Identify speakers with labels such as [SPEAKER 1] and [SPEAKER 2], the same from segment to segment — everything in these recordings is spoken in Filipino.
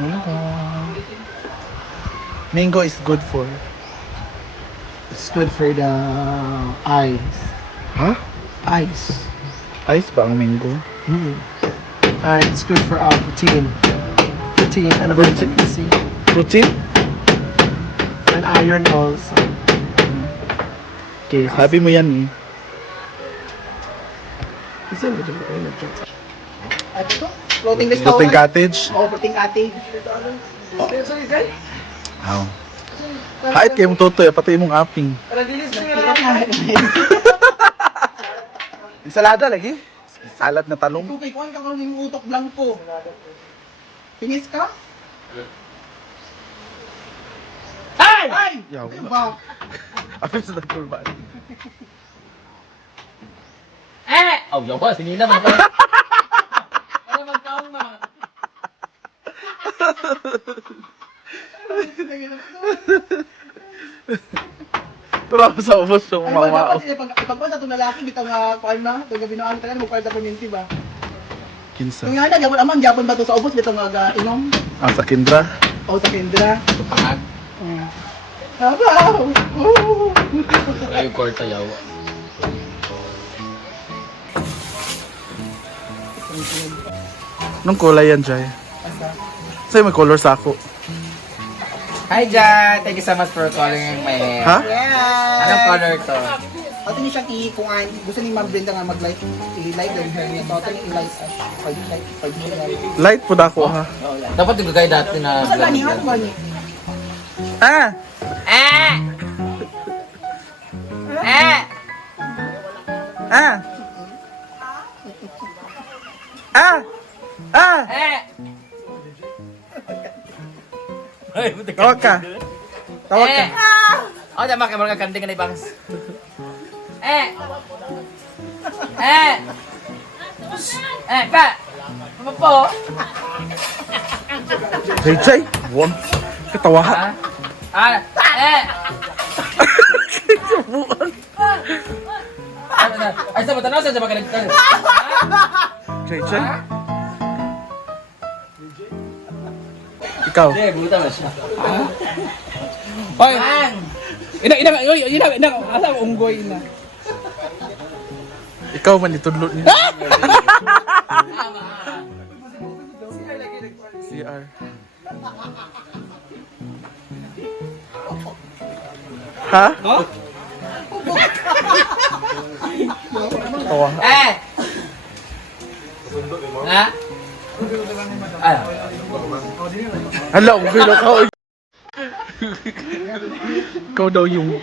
[SPEAKER 1] Mango. Mango is good for.
[SPEAKER 2] It's good for the eyes.
[SPEAKER 1] Ha?
[SPEAKER 2] Eyes.
[SPEAKER 1] Ice ba ang mango?
[SPEAKER 2] Mm. Uh, it's good for uh, protein. Protein and vitamin C.
[SPEAKER 1] Protein?
[SPEAKER 2] And iron also. Okay.
[SPEAKER 1] Sabi mo yan eh.
[SPEAKER 2] Isa mo dito kayo na Ano to? Floating restaurant.
[SPEAKER 1] Floating cottage?
[SPEAKER 2] Oo, floating cottage. Sorry.
[SPEAKER 1] How? Hait kayo mong totoy, pati mong aping. Ensalada lagi? Salad na talong?
[SPEAKER 2] Kung kay kuhan ka kung yung utok blanco. Pingis ka? Ay! Ay!
[SPEAKER 1] Yaw.
[SPEAKER 2] Diba?
[SPEAKER 1] Apin sa nagkurban.
[SPEAKER 3] Eh! Oh, yawa, sinina mo pa. Ano magkaong na?
[SPEAKER 1] Tura ko sa ubos yung
[SPEAKER 2] Ano ba
[SPEAKER 1] mamao.
[SPEAKER 2] dapat ipag ipagpasa itong lalaki bitaw nga kuhan na itong gabi noang tanan mo kuhan sa community ba?
[SPEAKER 1] Kinsa?
[SPEAKER 2] Yung nga na gabon amang gabon ba to sa ubos bitaw nga ga- inom
[SPEAKER 1] Ah, sa Kindra?
[SPEAKER 2] o sa Kendra.
[SPEAKER 3] Pangag.
[SPEAKER 2] Mm. Abaw!
[SPEAKER 3] Ay, yung kwarta yawa.
[SPEAKER 1] Anong kulay yan, Jai? Sa'yo may color sa ako.
[SPEAKER 3] Hi, Jai! Thank you so much for calling my hair.
[SPEAKER 1] Ha?
[SPEAKER 2] Yeah!
[SPEAKER 3] Anong color to?
[SPEAKER 2] Ato ni siyang i-kungan, gusto ni Ma'am Brenda nga mag-light, i-light ang hair niya. So, ato ni i-light sa pag-light, pag-light.
[SPEAKER 1] Light po dako, ha?
[SPEAKER 3] Dapat yung gagay dati na...
[SPEAKER 2] Ano ba ni? Ano ba ni?
[SPEAKER 1] Ah!
[SPEAKER 3] Eh! Eh!
[SPEAKER 1] Ah! Ah! Ah!
[SPEAKER 3] Eh!
[SPEAKER 1] Tawag ka. Tawag ka.
[SPEAKER 3] Eh! Oh, tama ka, mga kanding na ibangs. Eh! Eh! Eh, ka! Ano po?
[SPEAKER 1] Jai! Wag. Katawa ka.
[SPEAKER 3] Ah! Eh! Na? Ay, sa matanaw sa mga kanagtan.
[SPEAKER 1] Jai, Jai. Ikaw.
[SPEAKER 3] Hindi, buta na siya.
[SPEAKER 2] Hoy!
[SPEAKER 3] Ang!
[SPEAKER 2] Ina, ina, ina, ina, ina, asa unggoy na.
[SPEAKER 1] Ikaw man itudlo niya. CR. Ha? Tawa.
[SPEAKER 3] Eh! Ha? Ay,
[SPEAKER 1] Hala, unggoy daw ka. Ikaw daw yung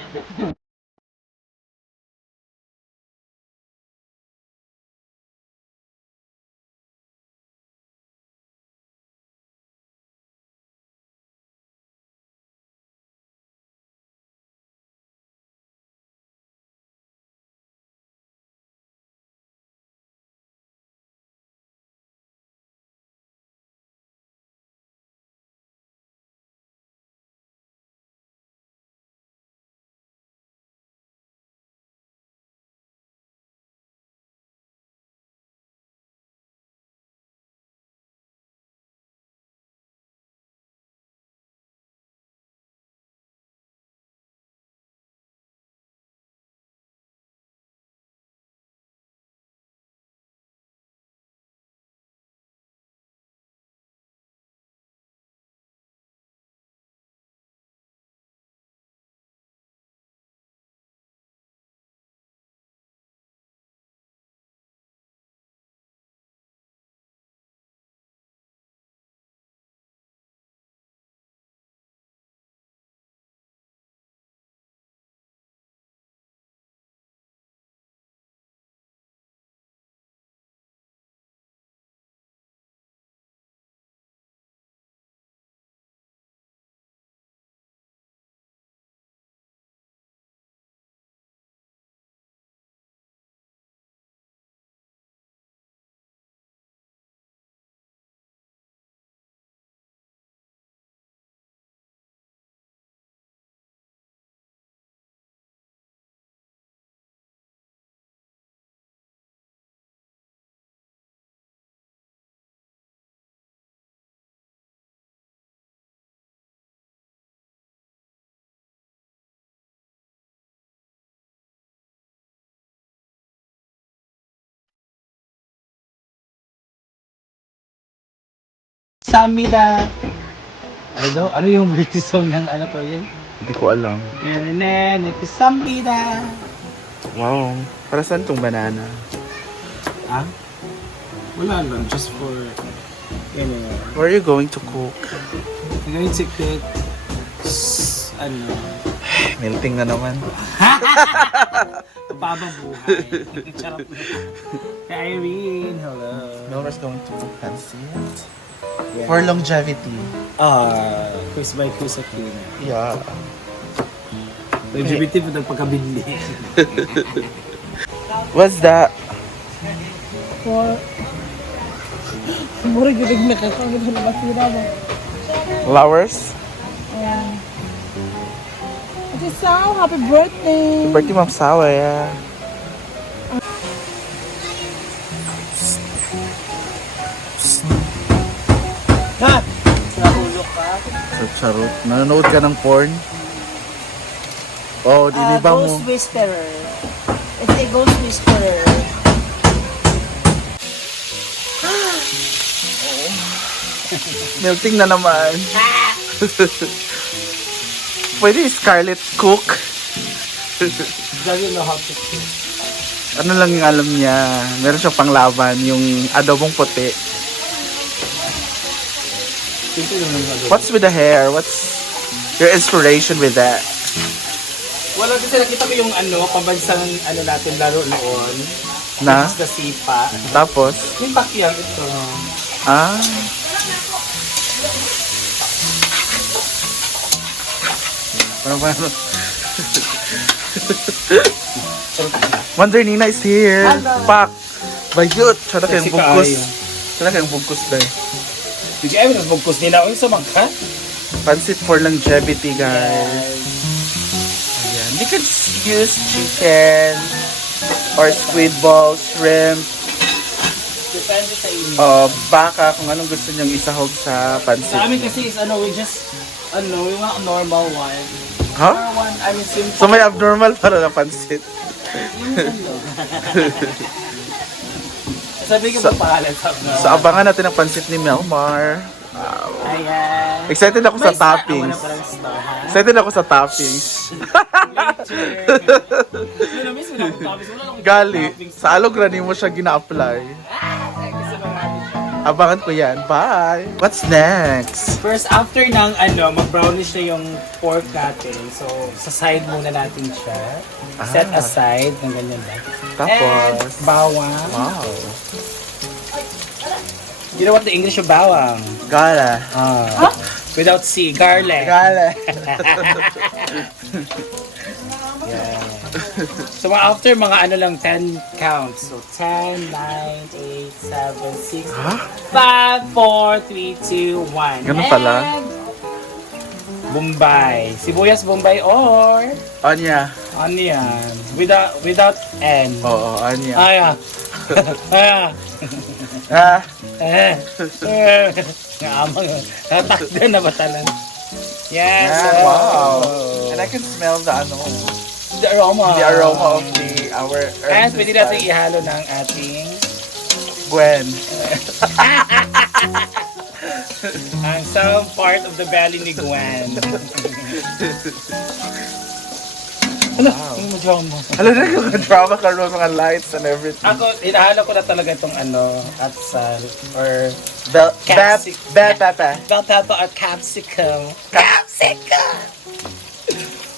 [SPEAKER 4] Samida. Ano, ano yung British song ng ano to yun?
[SPEAKER 1] Hindi ko alam.
[SPEAKER 4] Nene, Samida.
[SPEAKER 1] Wow. Para saan tong banana?
[SPEAKER 4] Ah? Wala lang, just for, know,
[SPEAKER 1] Where are you going to cook?
[SPEAKER 4] I'm going to cook, s- ano,
[SPEAKER 1] Melting na naman.
[SPEAKER 4] Babang buhay. Charot na. Irene, hello.
[SPEAKER 1] Nora's going to cook pancit. For longevity.
[SPEAKER 4] Ah, quiz by quiz at yun.
[SPEAKER 1] Yeah.
[SPEAKER 4] LGBT po ng pagkabindi.
[SPEAKER 1] What's that?
[SPEAKER 2] Mura gilig na ka. Ano ba basura mo?
[SPEAKER 1] Flowers?
[SPEAKER 2] Ate Sao, happy birthday!
[SPEAKER 1] Birthday Ma'am Sawa, yeah. So, charot. Nanonood ka ng porn? Oh, di
[SPEAKER 5] Uh,
[SPEAKER 1] ba mo?
[SPEAKER 5] ghost Whisperer. It's a Ghost Whisperer.
[SPEAKER 1] Melting na naman. Pwede Scarlet Cook.
[SPEAKER 4] Doesn't know how to cook.
[SPEAKER 1] Ano lang yung alam niya. Meron siyang panglaban, yung adobong puti. What's with the hair? What's your inspiration with that?
[SPEAKER 4] Wala kasi nakita ko yung ano, pambansang ano natin laro noon.
[SPEAKER 1] Na?
[SPEAKER 4] The sipa.
[SPEAKER 1] Tapos,
[SPEAKER 4] Yung bakyang ito.
[SPEAKER 1] ah, Parang parang... Wonder Nina is here. Pak. Bayot. Tsada kayong.
[SPEAKER 4] Kaayo.
[SPEAKER 1] Tsada kayong bugkos dahil.
[SPEAKER 4] Sige, ay, nagbugkos nila. Uy, sa mangka.
[SPEAKER 1] Pancit for longevity, guys. Ayan. You can use chicken or squid balls, shrimp,
[SPEAKER 4] Depende sa inyo.
[SPEAKER 1] uh, baka, kung anong gusto nyong isahog sa pancit.
[SPEAKER 4] Sa amin kasi is ano, we just, ano, we want a normal one.
[SPEAKER 1] Ha?
[SPEAKER 4] Normal one, I mean, simple.
[SPEAKER 1] So may abnormal para na
[SPEAKER 4] ano. Sabi ko
[SPEAKER 1] Sa-
[SPEAKER 4] pa pangalan sa mga.
[SPEAKER 1] So abangan natin ang pancit ni Melmar.
[SPEAKER 4] Ayan.
[SPEAKER 1] Excited ako sa
[SPEAKER 4] May
[SPEAKER 1] toppings.
[SPEAKER 4] Ah?
[SPEAKER 1] Excited ako sa toppings.
[SPEAKER 4] Akong
[SPEAKER 1] Gali, sa alograni mo siya gina-apply.
[SPEAKER 4] Ay,
[SPEAKER 1] Abangan ko yan. Bye! What's next?
[SPEAKER 4] First, after ng ano, mag-brownish na yung pork natin. So, sa side muna natin siya. Set
[SPEAKER 1] Ah.
[SPEAKER 4] aside ng ganyan lang.
[SPEAKER 1] Tapos,
[SPEAKER 4] And bawang.
[SPEAKER 1] wow.
[SPEAKER 4] You know what the English of bawang?
[SPEAKER 1] Gala.
[SPEAKER 4] Ah. Without C, garlic.
[SPEAKER 1] Gala.
[SPEAKER 4] Yeah. So mga after mga ano lang 10 counts. So 10, 9, 8, 7, 6,
[SPEAKER 1] Ha?
[SPEAKER 4] 5, 4, 3, 2, 1.
[SPEAKER 1] Ganun pala?
[SPEAKER 4] Bombay. Sibuyas Bombay or
[SPEAKER 1] Anya.
[SPEAKER 4] onion. Without without N.
[SPEAKER 1] Oo, Anya.
[SPEAKER 4] Aya. Aya.
[SPEAKER 1] Ah,
[SPEAKER 4] Eh. Eh. Naamang. Natakdan na batalan. Yes.
[SPEAKER 1] yeah,
[SPEAKER 4] oh.
[SPEAKER 1] wow. And I can smell the ano,
[SPEAKER 4] The aroma.
[SPEAKER 1] the aroma of the our
[SPEAKER 4] And
[SPEAKER 1] herbs
[SPEAKER 4] pwede
[SPEAKER 1] and
[SPEAKER 4] natin
[SPEAKER 1] spice.
[SPEAKER 4] ihalo ng ating
[SPEAKER 1] Gwen.
[SPEAKER 4] ang some part of the belly ni Gwen. Ano? Ano mo dyan mo?
[SPEAKER 1] Alam na yung drama ka ron, mga lights and everything.
[SPEAKER 4] Ako, inahalo ko na talaga itong ano, atsal or
[SPEAKER 1] Bel, bep, bep, bep.
[SPEAKER 4] bell pepper or capsicum. Capsicum!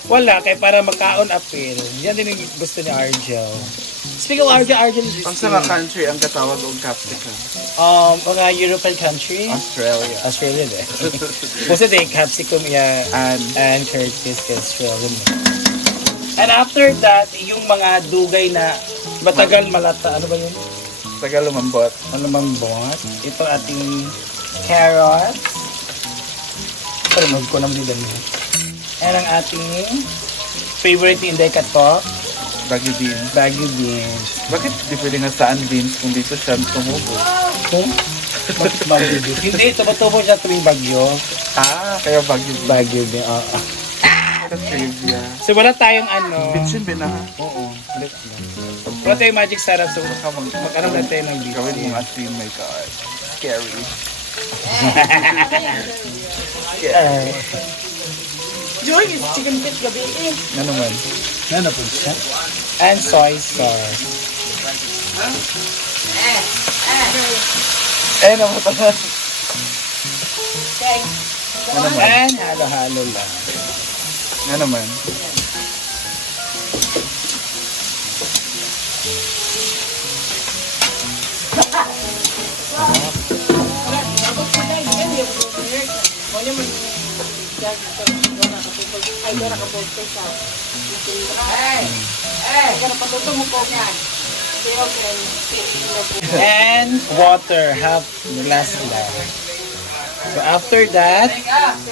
[SPEAKER 4] Wala, kaya para magkaon appeal. Yan din yung gusto ni Argel. Speaking of Argel, Argel is
[SPEAKER 1] Ang sa mga country ang katawag og capsicum.
[SPEAKER 4] um, mga European country.
[SPEAKER 1] Australia.
[SPEAKER 4] Australia din. Most of the capsicum yeah,
[SPEAKER 1] And
[SPEAKER 4] and Curtis is Australian. And after that, yung mga dugay na matagal malata, ano ba yun?
[SPEAKER 1] taga lumambot.
[SPEAKER 4] Ano bang bot? Ito ating carrots. Pero mag ko dami. And ang ating favorite Inday Kato,
[SPEAKER 1] Bagyo beans.
[SPEAKER 4] Baguio beans.
[SPEAKER 1] Bakit di pwede nga saan beans kung dito siya tumubo?
[SPEAKER 4] Kung Baguio beans? Hindi, tumutubo siya tuwing bagyo.
[SPEAKER 1] Ah, kaya bagyo beans.
[SPEAKER 4] Baguio beans, oo.
[SPEAKER 1] Trivia.
[SPEAKER 4] So wala tayong ano.
[SPEAKER 1] Bitchin bin ha.
[SPEAKER 4] Oo. Wala tayong magic sarap. So
[SPEAKER 1] Baka mag
[SPEAKER 4] mag-ano lang tayo ng beef.
[SPEAKER 1] gawin mo nga stream, my God. Scary.
[SPEAKER 4] yeah.
[SPEAKER 5] Joy, is chicken feet gabi eh.
[SPEAKER 1] Ano man?
[SPEAKER 4] Ano po siya? And soy sauce.
[SPEAKER 1] Eh, namutan.
[SPEAKER 5] Okay.
[SPEAKER 1] Ano man?
[SPEAKER 4] And halo-halo lang.
[SPEAKER 1] Ano man?
[SPEAKER 5] Abot sila, yan yung nurse. Muna man dora ka pupol. Ay dora ka pupol sa. Hey. Hey, kana patuto mo ko yan. Pero okay.
[SPEAKER 4] And water, half glass lang. So after that,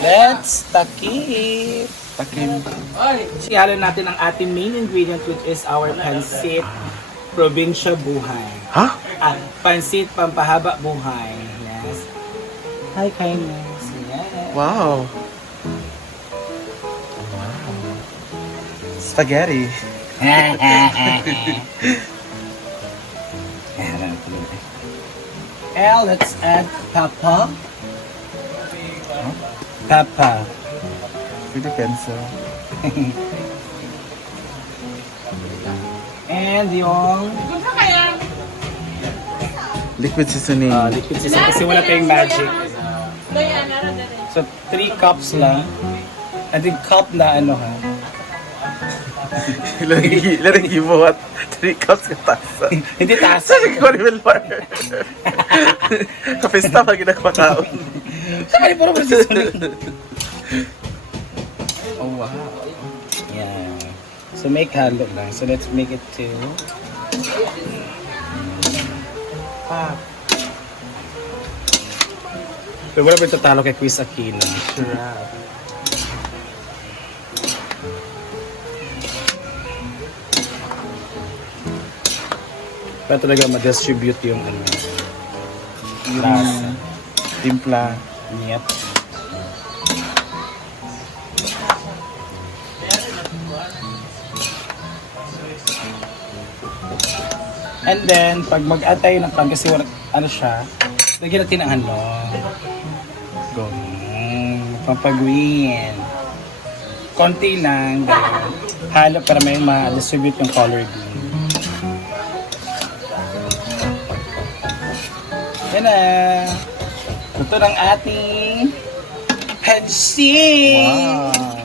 [SPEAKER 4] let's takip.
[SPEAKER 1] Takim.
[SPEAKER 4] Sihalo natin ang ating main ingredient which is our pansit probinsya buhay.
[SPEAKER 1] Ha?
[SPEAKER 4] Ah, pansit pampahaba buhay. Yes. Hi, kindness. Yes.
[SPEAKER 1] Wow. Spaghetti.
[SPEAKER 4] And let's add papa. Papa.
[SPEAKER 1] Pwede pencil.
[SPEAKER 4] And yung
[SPEAKER 1] Liquid seasoning.
[SPEAKER 4] uh, liquid seasoning kasi wala tayong magic. So, 3 cups lang. And then cup na ano ha.
[SPEAKER 1] Lagi, lagi mo at 3 cups ka tasa.
[SPEAKER 4] Hindi tasa.
[SPEAKER 1] Saan ko ni Wilmar? Kapista pag ginagpakaon.
[SPEAKER 4] Sa mali puro seasoning.
[SPEAKER 1] Oh, wow.
[SPEAKER 4] Yeah. So, make halo lang. So, let's make it to...
[SPEAKER 1] Ah,
[SPEAKER 4] So, wala ba tatalo kay Chris Aquino?
[SPEAKER 1] sarap.
[SPEAKER 4] Para talaga ma-distribute yung ano.
[SPEAKER 1] Yung
[SPEAKER 4] Lasa.
[SPEAKER 1] timpla.
[SPEAKER 4] Yep. And then, pag mag-add tayo ng pan, kasi wala, ano siya, lagyan natin ng ano,
[SPEAKER 1] Go.
[SPEAKER 4] mm, pampag-green. Konti lang. Halo para may ma-distribute yung color green. Yan na. Ito ng ating pansit.
[SPEAKER 1] Wow.